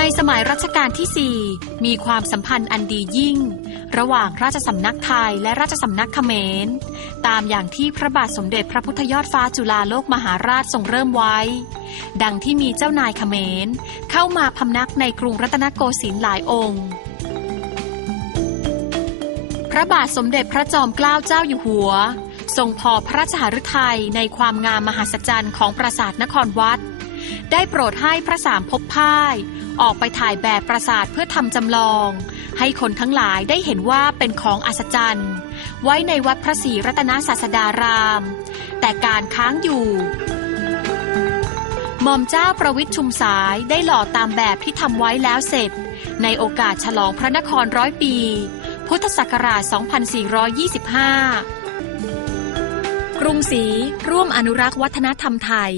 ในสมัยรัชกาลที่ 4 มีความสัมพันธ์อันดียิ่ง ระหว่างราชสำนักไทยและราชสำนักเขมร ตามอย่างที่พระบาทสมเด็จพระพุทธยอดฟ้าจุฬาโลกมหาราชทรงเริ่มไว้ ดังที่มีเจ้านายเขมร เข้ามาพำนักในกรุงรัตนโกสินทร์หลายองค์พระบาทสมเด็จพระจอมเกล้าเจ้าอยู่หัว ทรงพอพระราชหฤทัยในความงามมหัศจรรย์ของปราสาทนครวัด ได้โปรดให้พระสามภพพ่าย ออกไปถ่ายแบบปราสาทเพื่อทำจำลอง ให้คนทั้งหลายได้เห็นว่าเป็นของอัศจรรย์ ไว้ในวัดพระศรีรัตนศาสดาราม แต่การค้างอยู่หม่อมเจ้าประวิตรชุมสายได้หล่อตามแบบที่ทำไว้แล้วเสร็จ ในโอกาสฉลองพระนครร้อยปี พุทธศักราช 2425 กรุงศรีร่วมอนุรักษ์วัฒนธรรมไทย